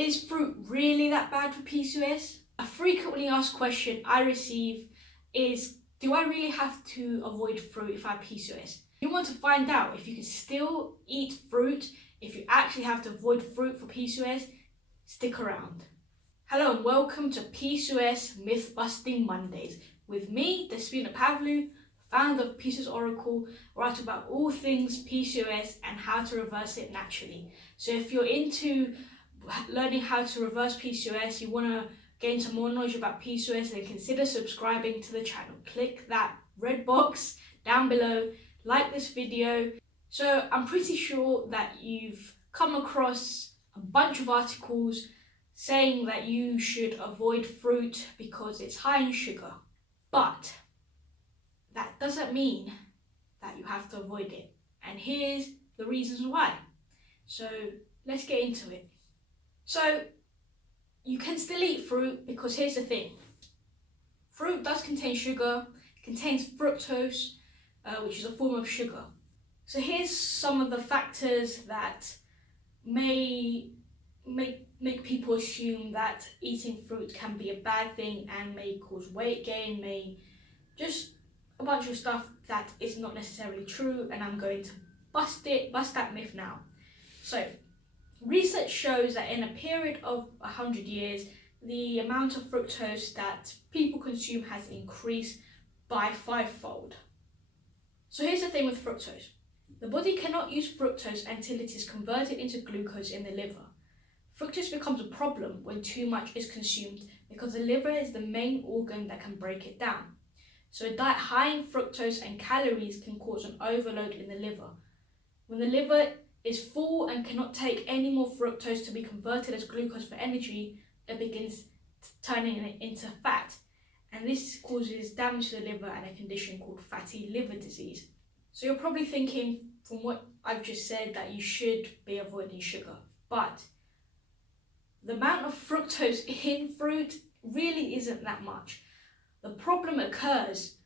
Is fruit really that bad for PCOS? A frequently asked question I receive is, do I really have to avoid fruit if I have PCOS? If you want to find out if you can still eat fruit, if you actually have to avoid fruit for PCOS, stick around. Hello and welcome to PCOS Myth Busting Mondays with me, Despina Pavlou, founder of PCOS Oracle, where I talk about all things PCOS and how to reverse it naturally. So if you're into learning how to reverse PCOS, you want to gain some more knowledge about PCOS, then consider subscribing to the channel. Click that red box down below, like this video. So I'm pretty sure that you've come across a bunch of articles saying that you should avoid fruit because it's high in sugar. But that doesn't mean that you have to avoid it. And here's the reasons why. So let's get into it. So you can still eat fruit because here's the thing. Fruit does contain sugar, contains fructose, which is a form of sugar. So here's some of the factors that may make people assume that eating fruit can be a bad thing and may cause weight gain, may just a bunch of stuff that is not necessarily true, and I'm going to bust that myth now. So research shows that in a period of 100 years, the amount of fructose that people consume has increased by 5-fold. So here's the thing with fructose. The body cannot use fructose until it is converted into glucose in the liver. Fructose becomes a problem when too much is consumed because the liver is the main organ that can break it down. So a diet high in fructose and calories can cause an overload in the liver. When the liver is full and cannot take any more fructose to be converted as glucose for energy, it begins turning it into fat. And this causes damage to the liver and a condition called fatty liver disease. So you're probably thinking from what I've just said that you should be avoiding sugar. But the amount of fructose in fruit really isn't that much. The problem occurs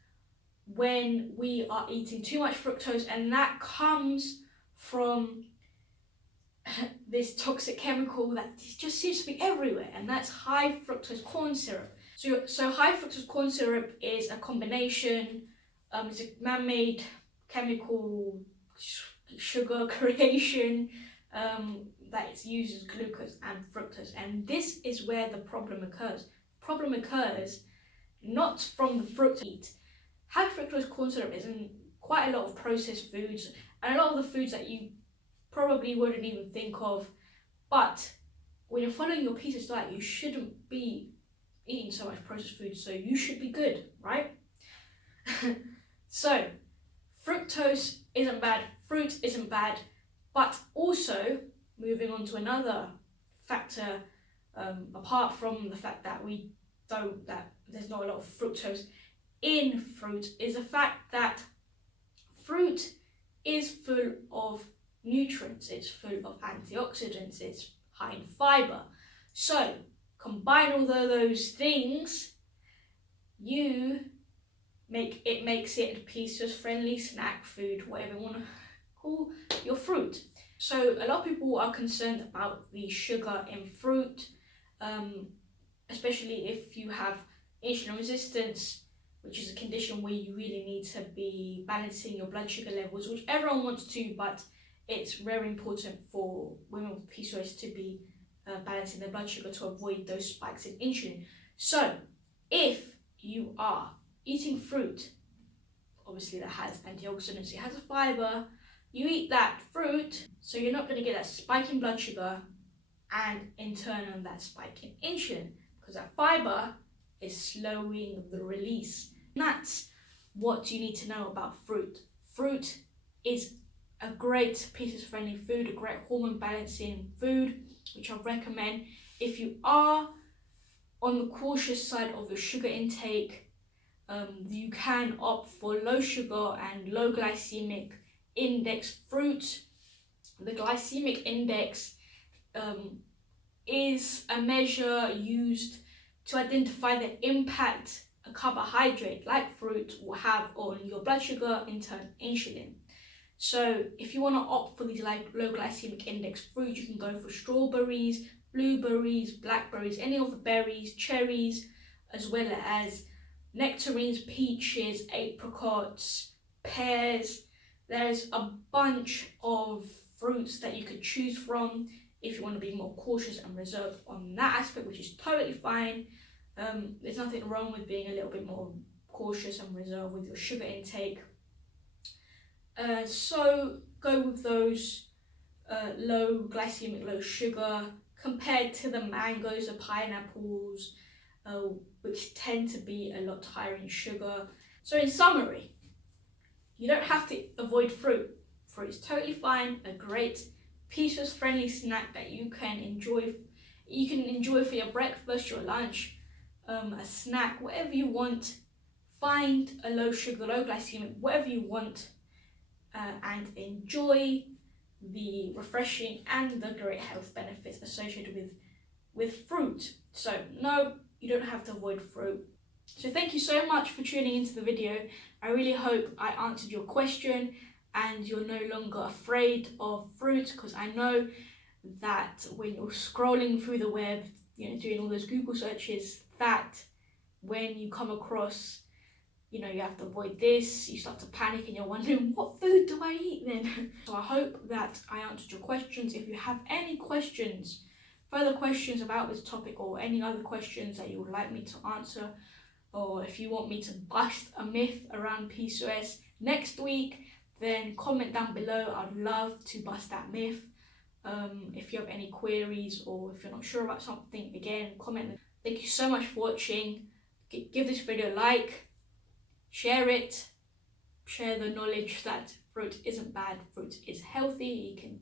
when we are eating too much fructose, and that comes from this toxic chemical that just seems to be everywhere, and that's high fructose corn syrup. So high fructose corn syrup is a combination, it's a man-made chemical sugar creation that is used as glucose and fructose, and this is where the problem occurs. The problem occurs not from the fruit you eat. High fructose corn syrup is in quite a lot of processed foods and a lot of the foods that you probably wouldn't even think of. But when you're following your PCOS diet, you shouldn't be eating so much processed food, so you should be good, right? So fructose isn't bad, fruit isn't bad, but also moving on to another factor, apart from the fact that there's not a lot of fructose in fruit, is the fact that fruit is full of nutrients, it's full of antioxidants, it's high in fiber. So combine all those things, makes it a PCOS friendly snack food, whatever you want to call your fruit. So a lot of people are concerned about the sugar in fruit, especially if you have insulin resistance, which is a condition where you really need to be balancing your blood sugar levels, which everyone wants to, but it's very important for women with PCOS to be balancing their blood sugar to avoid those spikes in insulin. So if you are eating fruit, obviously that has antioxidants, it has a fiber, you eat that fruit, so you're not going to get that spike in blood sugar and in turn on that spike in insulin, because that fiber is slowing the release. And that's what you need to know about fruit. Fruit is a great PCOS friendly food, a great hormone balancing food, which I recommend. If you are on the cautious side of your sugar intake, you can opt for low sugar and low glycemic index fruit. The glycemic index is a measure used to identify the impact a carbohydrate like fruit will have on your blood sugar, in turn insulin. So if you want to opt for these low glycemic index fruits, you can go for strawberries, blueberries, blackberries, any of the berries, cherries, as well as nectarines, peaches, apricots, pears. There's a bunch of fruits that you could choose from if you want to be more cautious and reserved on that aspect, which is totally fine. There's nothing wrong with being a little bit more cautious and reserved with your sugar intake. So go with those low glycemic, low sugar, compared to the mangoes, the pineapples, which tend to be a lot higher in sugar. So in summary, you don't have to avoid fruit. Fruit is totally fine, a great PCOS friendly snack that you can enjoy. You can enjoy for your breakfast, your lunch, a snack, whatever you want. Find a low sugar, low glycemic, whatever you want, and enjoy the refreshing and the great health benefits associated with fruit. So no, you don't have to avoid fruit. So thank you so much for tuning into the video. I really hope I answered your question and you're no longer afraid of fruit, because I know that when you're scrolling through the web, doing all those Google searches, that when you come across, you have to avoid this, you start to panic and you're wondering, what food do I eat then? So I hope that I answered your questions. If you have any questions, further questions about this topic, or any other questions that you would like me to answer, or if you want me to bust a myth around PCOS next week, then comment down below. I'd love to bust that myth. If you have any queries or if you're not sure about something, again, comment. Thank you so much for watching. Give this video a like, share it, share the knowledge that fruit isn't bad, fruit is healthy.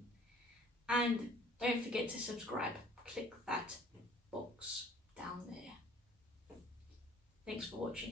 And don't forget to subscribe. Click that box down there. Thanks for watching.